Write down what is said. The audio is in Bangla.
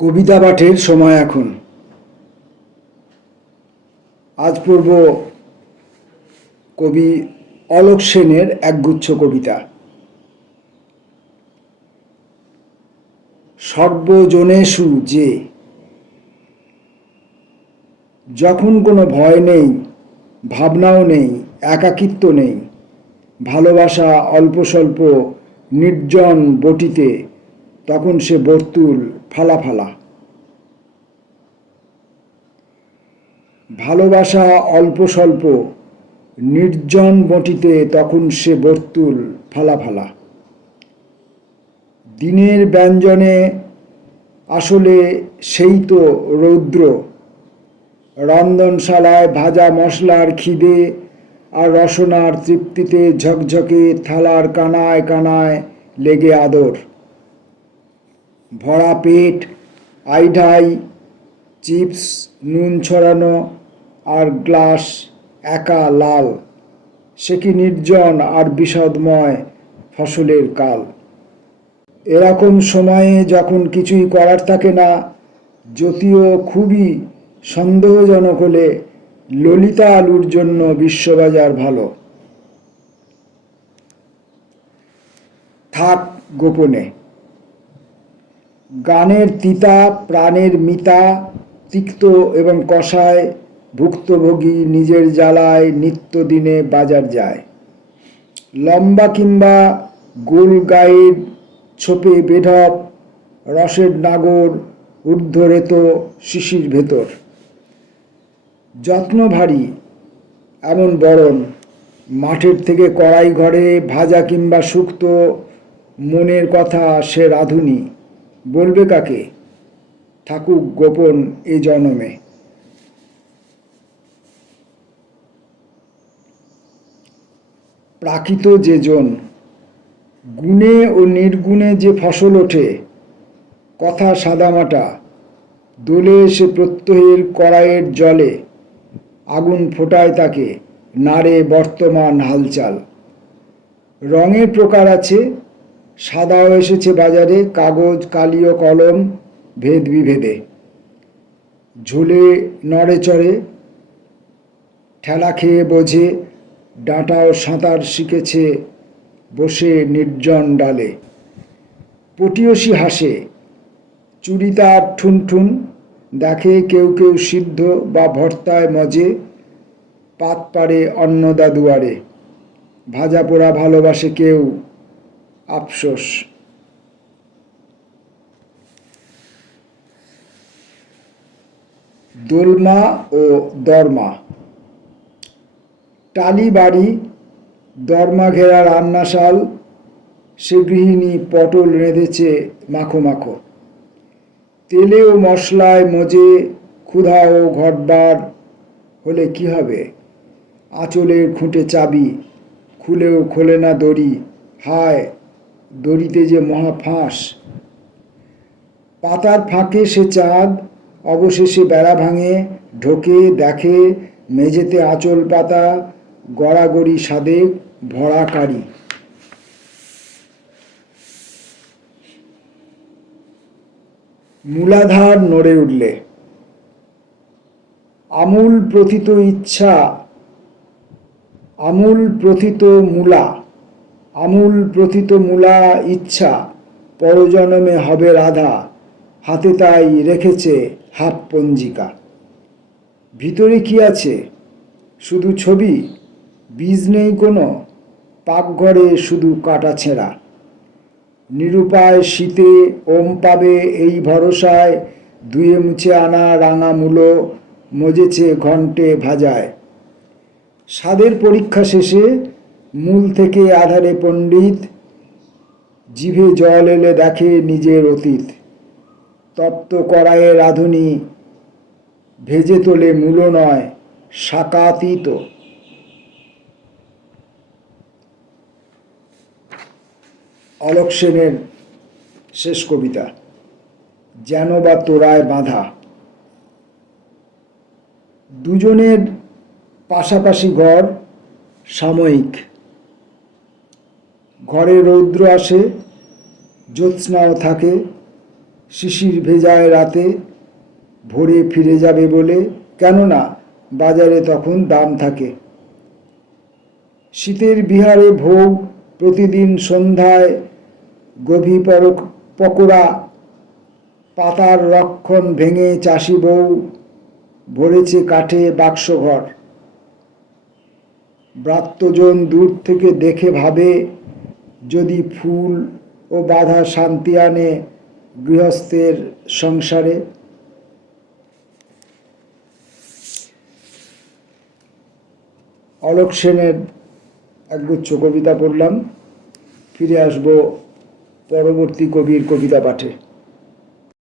কবিতা পাঠের সময় এখন। আজ পড়ব কবি অলোক সেনের একগুচ্ছ কবিতা। সর্বজনেষু যে, যখন কোনো ভয় নেই, ভাবনাও নেই, একাকিত্ব নেই, ভালোবাসা অল্প স্বল্প নির্জন বটিতে, তখন সে বর্তুল ফালা ফালা। ভালোবাসা অল্প স্বল্প নির্জন বটিতে, তখন সে বর্তুল ফালা ফালা। দিনের ব্যঞ্জনে আসলে সেই তো রৌদ্র, রন্ধনশালায় ভাজা মশলার খিদে আর রসনার তৃপ্তিতে ঝকঝকে থালার কানায় কানায় লেগে আদর। ভরা পেট, আইঢাই, চিপস, নুন ছড়ানো আর গ্লাস একা লাল, সে কি নির্জন আর বিষাদময় ফসলের কাল। এরকম সময়ে যখন কিছুই করার থাকে না, যদিও খুবই সন্দেহজনক হলে ললিতা আলুর জন্য বিশ্ববাজার ভালো। থাক গোপনে। গানের তিতা, প্রাণের মিতা, তিক্ত এবং কষায় ভুক্তভোগী নিজের জ্বালায় নিত্যদিনে বাজার যায়। লম্বা কিংবা গোল গায়ের ছোপে বেঢপ রসের নাগর ঊর্ধ্বরেত শিশির ভেতর। যত্ন ভারী এমন বরণ, মাঠের থেকে কড়াই ঘরে ভাজা কিংবা শুক্তো, মনের কথা সে রাঁধুনি, বলবে কাকে, থাকুক গোপন এ জনমে। প্রাকৃত যে জন, গুণে ও নির্গুণে যে ফসল ওঠে, কথা সাদামাটা, দোলে সে প্রত্যহের কড়াইয়ের জলে, আগুন ফোটায় তাকে, নাড়ে বর্তমান হালচাল। রঙের প্রকার আছে, সাদাও এসেছে বাজারে, কাগজ কালি ও কলম ভেদ বিভেদে। ঝুলে নড়ে চড়ে, ঠেলা খেয়ে বোঝে, ডাঁটাও সাঁতার শিখেছে বসে নির্জন ডালে। পটিয়সী হাসে, চুড়িদার ঠুনঠুন, দেখে কেউ কেউ সিদ্ধ বা ভর্তায় মজে, পাত পাড়ে অন্নদা দুয়ারে, ভাজা পোড়া ভালোবাসে কেউ, আফসোস। দোলমা ও দরমা। টালি বাড়ি, দরমা ঘেরা রান্নাশাল, সে গৃহিণী পটল রেঁধেছে মাখো মাখো। তেলে ও মশলায় মজে, ক্ষুধা ও ঘটবার হলে কি হবে, আঁচলের খুঁটে চাবি, খুলেও খোলে না দড়ি, হায় দড়িতে যে মহা ফাঁস। পাতার ফাঁকে সে চাঁদ, অবশেষে বেড়া ভাঙে, ঢোকে দেখে মেঝেতে আঁচল পাতা, গড়াগড়ি সাদেক ভরা কারি। মূলাধার নড়ে উঠলে। আমূল প্রথিত ইচ্ছা, আমূল প্রথিত মূলা, আমূল প্রথিত মূলা ইচ্ছা, পরজন্মে হবে রাধা, হাতে তাই রেখেছে হাফ পঞ্জিকা। ভিতরে কি আছে, শুধু ছবি, বীজ নেই কোনো, পাকঘরে শুধু কাটা ছেঁড়া। নিরুপায় শীতে ওম পাবে এই ভরসায়, ধুয়ে মুছে আনা রাঙা মূলো মজেছে ঘন্টে ভাজায়। স্বাদের পরীক্ষা শেষে মূল থেকে আধারে পণ্ডিত, জিভে জল এলে দেখে নিজের অতীত। তপ্ত কড়াইয়ে রাঁধুনি ভেজে তোলে মূলো নয়, শাকাতীত। অলোক সেনের শেষ কবিতা, যেন বা তোড়ায় বাঁধা। দুজনের পাশাপাশি ঘর, সাময়িক। ঘরে রৌদ্র আসে, জ্যোৎস্নাও থাকে, শিশির ভেজায় রাতে ভোরে ফিরে যাবে বলে, কেননা বাজারে তখন দাম থাকে। শীতের বিহারে ভোগ প্রতিদিন সন্ধ্যায় গভী পকোড়া, পাতার রক্ষণ ভেঙে চাষি বউ ভরেছে কাঠে বাক্সঘর। ব্রাত্যজন দূর থেকে দেখে ভাবে, যদি ফুল ও বাধা শান্তি আনে গৃহস্থের সংসারে। অলোক সেনের একগুচ্ছ কবিতা পড়লাম। ফিরে আসব পরবর্তী কবির কবিতা পাঠে।